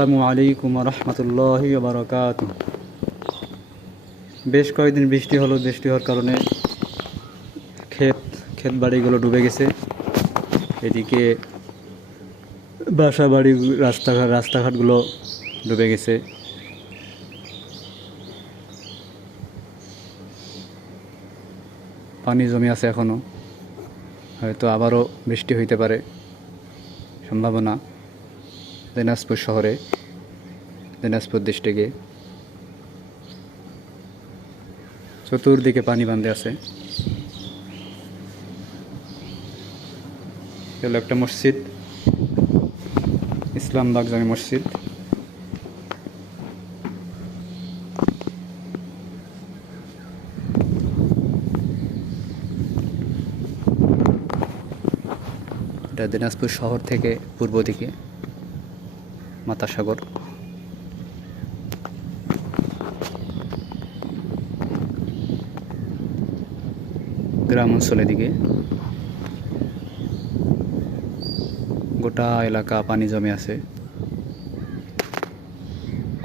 আসসালামু আলাইকুম রহমতুল্লাহি বারাকাতুহু। বেশ কয়েকদিন বৃষ্টি হলো। বৃষ্টি হওয়ার কারণে ক্ষেত ক্ষেত বাড়িগুলো ডুবে গেছে। এদিকে বাসা বাড়ি রাস্তাঘাটগুলো ডুবে গেছে। পানি জমে আছে এখনও, হয়তো আবারও বৃষ্টি হইতে পারে সম্ভাবনা। দিনাজপুর শহরে, দিনাজপুর ডিস্ট্রিক্টে চতুর্দিকে পানি বাঁধে আছে। এগুলো একটা মসজিদ, ইসলামবাগ জামে মসজিদ। এটা দিনাজপুর শহর থেকে পূর্ব দিকে মাতাসাগর। গ্রাম অঞ্চলের দিকে গোটা এলাকা পানি জমে আছে,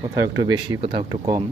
কোথাও একটু বেশি, কোথাও একটু কম।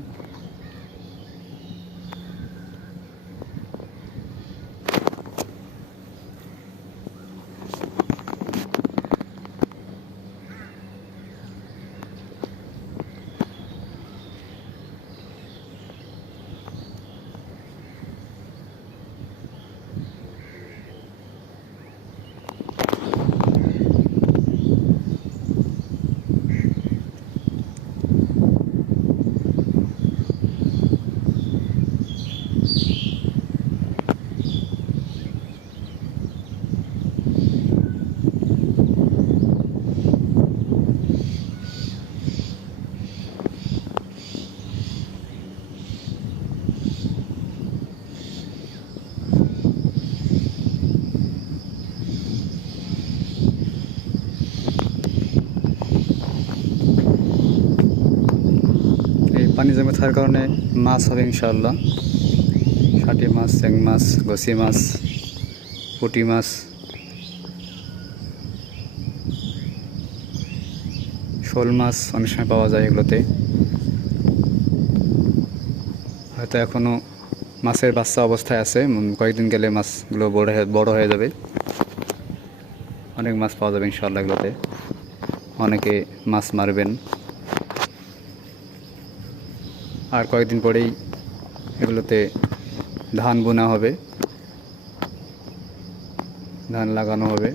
পানি জমে থাকার কারণে মাছ হবে ইনশাআল্লাহ। ষাটি মাছ, চেং মাছ, গছি মাছ, পুঁটি মাছ, শোল মাছ অনেক সময় পাওয়া যায়। এগুলোতে হয়তো এখনও মাছের বাচ্চা অবস্থায় আছে, কয়েকদিন গেলে মাছগুলো বড় হয়ে যাবে। অনেক মাছ পাওয়া যাবে ইনশাআল্লাহ। এগুলোতে অনেকে মাছ মারবেন। আর কয়েকদিন পরেই এগুলোতে ধান বোনা হবে, ধান লাগানো হবে।